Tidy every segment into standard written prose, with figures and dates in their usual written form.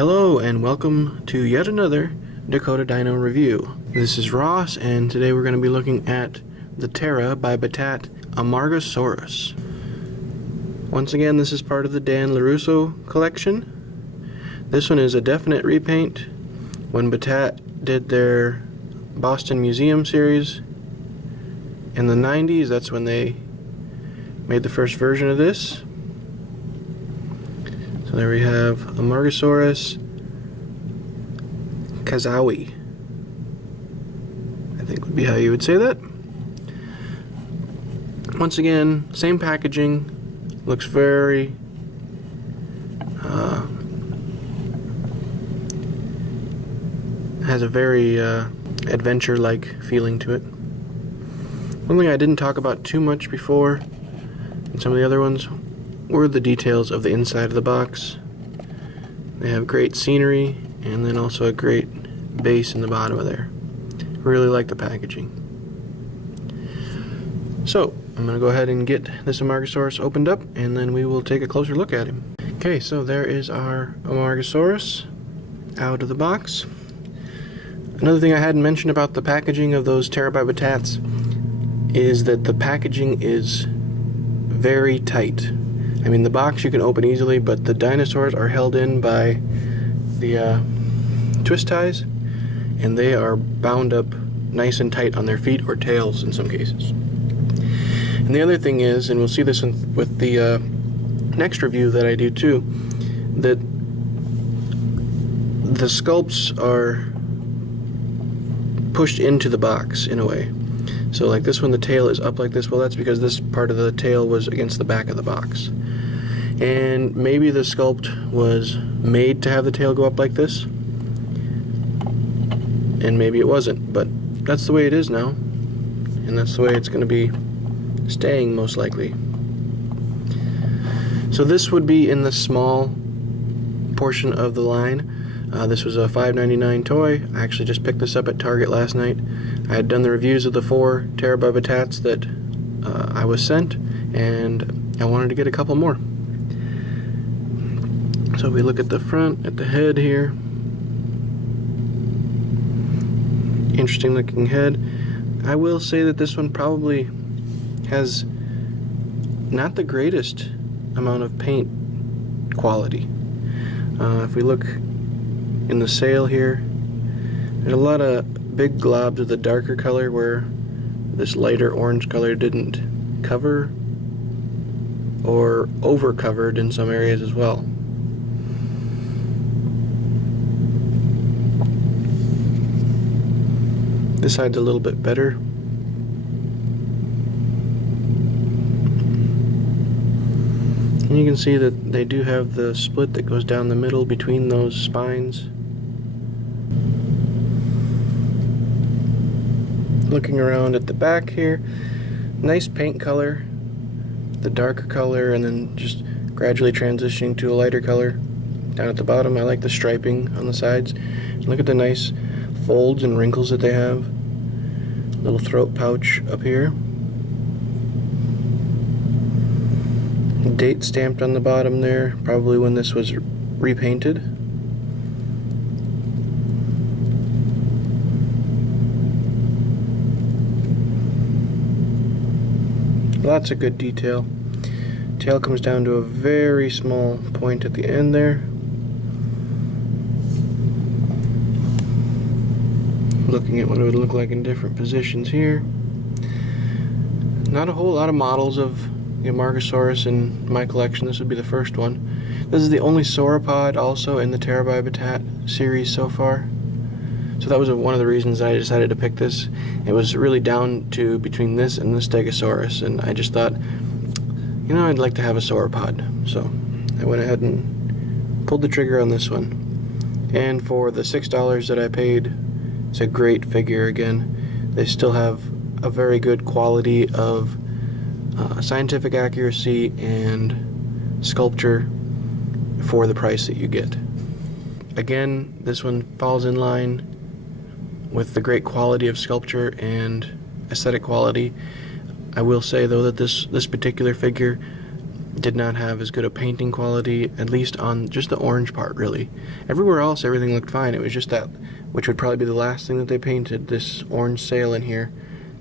Hello and welcome to yet another Dakota Dino review. This is Ross and today we're going to be looking at the Terra by Battat Amargasaurus. Once again, this is part of the Dan LaRusso collection. This one is a definite repaint. When Battat did their Boston Museum series in the 90s, that's when they made the first version of this. So there we have Amargasaurus Kazawi, I think would be how you would say that. Once again, same packaging, looks very has a very adventure-like feeling to it. One thing I didn't talk about too much before in some of the other ones were the details of the inside of the box. They have great scenery and then also a great base in the bottom of there. Really like the packaging. So I'm going to go ahead and get this Amargasaurus opened up and then we will take a closer look at him. Okay, so there is our Amargasaurus out of the box. Another thing I hadn't mentioned about the packaging of those Terra by Battats is that the packaging is very tight. I mean, the box you can open easily, but the dinosaurs are held in by the twist ties, and they are bound up nice and tight on their feet or tails in some cases. And the other thing is, and we'll see this with the next review that I do too, that the sculpts are pushed into the box in a way. So like this one, the tail is up like this. Well, that's because this part of the tail was against the back of the box. And maybe the sculpt was made to have the tail go up like this, and maybe it wasn't, but that's the way it is now, and that's the way it's going to be staying most likely. So this would be in the small portion of the line. This was a $5.99 toy. I actually just picked this up at Target last night. I had done the reviews of the 4 Terra by Battats that I was sent, and I wanted to get a couple more. So we look at the front, at the head here. Interesting looking head. I will say that this one probably has not the greatest amount of paint quality. If we look in the sail here, there's a lot of big globs of the darker color where this lighter orange color didn't cover or over covered in some areas as well. This side's a little bit better. And you can see that they do have the split that goes down the middle between those spines. Looking around at the back here, nice paint color, the darker color, and then just gradually transitioning to a lighter color. Down at the bottom, I like the striping on the sides. Look at the nice folds and wrinkles that they have. Little throat pouch up here. Date stamped on the bottom there, probably when this was repainted. Lots of good detail. Tail comes down to a very small point at the end there. Looking at what it would look like in different positions here. Not a whole lot of models of the Amargasaurus in my collection. This would be the first one. This is the only sauropod also in the Terra by Battat series so far. So that was one of the reasons I decided to pick this. It was really down to between this and the Stegosaurus, and I just thought, you know, I'd like to have a sauropod. So I went ahead and pulled the trigger on this one. And for the $6 that I paid, it's a great figure again. They still have a very good quality of scientific accuracy and sculpture for the price that you get. Again, this one falls in line with the great quality of sculpture and aesthetic quality. I will say though that this particular figure did not have as good a painting quality, at least on just the orange part, really. Everywhere else, everything looked fine. It was just that, which would probably be the last thing that they painted, this orange sail in here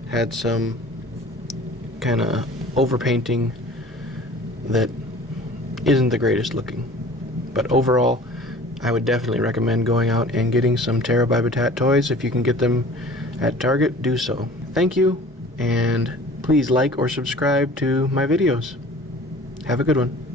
had some kind of overpainting that isn't the greatest looking. But overall, I would definitely recommend going out and getting some Terra by Battat toys. If you can get them at Target, do so. Thank you, and please like or subscribe to my videos. Have a good one.